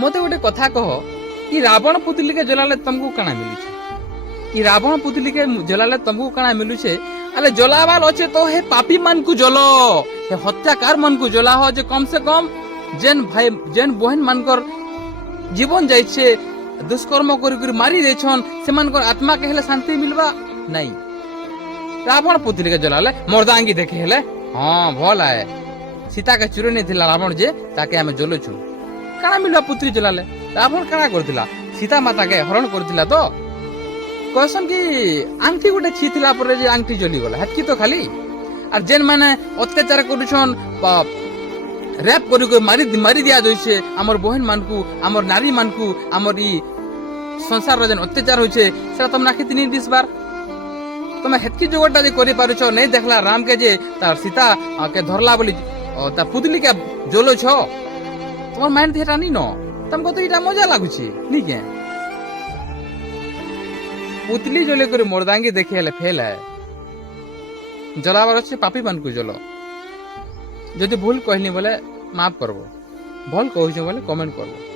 मते गोटे कथा कह कि रावण पुतली के जलाले तुमको काना मिलुछे कि रावण पुतली के जलाले तुमको काना मिलुछे अरे जलावाल अच्छे तो हे पापी मन को जलो हे हत्याकार मन को जला हो जे कम से कम जेन भाई जेन बहन मानकर जीवन जाइछे दुष्कर्म करी मारी देछन सेमानकर आत्मा के हेले शांति मिलवा नहीं रावण पुतली के जलाले मर्दांगी देखे हेले हाँ भल आए सीता के चुरे नहीं थिला रावण जे ताके हमें जलुछु काना मिलवा पुत्री जलाले रावण काना करथिला सीता माता के हरण करथिला तो कहसन कि आंगठी गोटे छीथिला पर जे आंगठी जली गला हेतकी तो खाली और जेन माने अत्याचार करूछन रेप करी मारी दिया जइसे हमर बहन मानकू हमर नारी मानकू हमर ई संसार रो जेन अत्याचार होइछे सेटा तुम नाखि तिनी दिसबार तुम हेतकी जोगटा जे करि पारुछो नहीं देखला राम के जे तार सीता के धरला बोली ता पुतली के जलो छो तुम्हार माइंड हेटा नहीं न तुमको तो इटा मजा लागुछि नी के पुतली जले कर मर्दांगी देखे हेले फेल है जलाबार अच्छे पापी मान को जलो जदि भूल कहनी बोले माफ करबो भल कहूछ बोले कमेंट करबो।